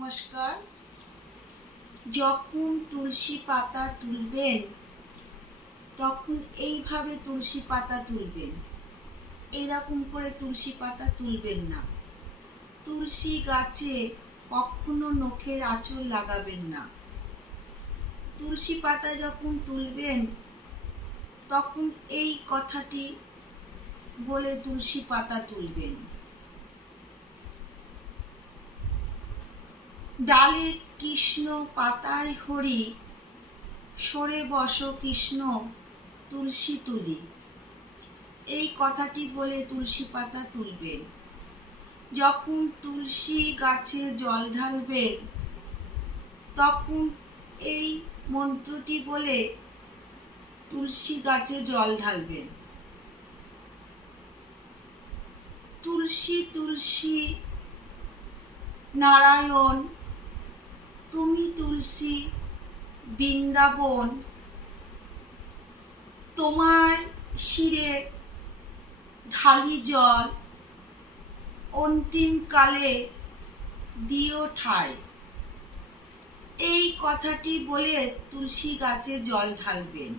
নমস্কার। যখন তুলসী পাতা তুলবেন তখন এইভাবে তুলসী পাতা তুলবেন, এরকম করে তুলসী পাতা তুলবেন না। তুলসী গাছে কখনো নখের আঁচড় লাগাবেন না। তুলসী পাতা যখন তুলবেন তখন এই কথাটি বলে তুলসী পাতা তুলবেন। ডালে কৃষ্ণ পাতায় হরি, সরে বস কৃষ্ণ তুলসী তুলি। এই কথাটি বলে তুলসী পাতা তুলবেন। যখন তুলসী গাছে জল ঢালবেন তখন এই মন্ত্রটি বলে তুলসী গাছে জল ঢালবেন। তুলসী তুলসী নারায়ণ, তুমি তুলসী বৃন্দাবন, তোমার শিরে ঢালি জল, অন্তিমকালে দিও ঠাই। এই কথাটি বলে তুলসী গাছে জল ঢালবেন।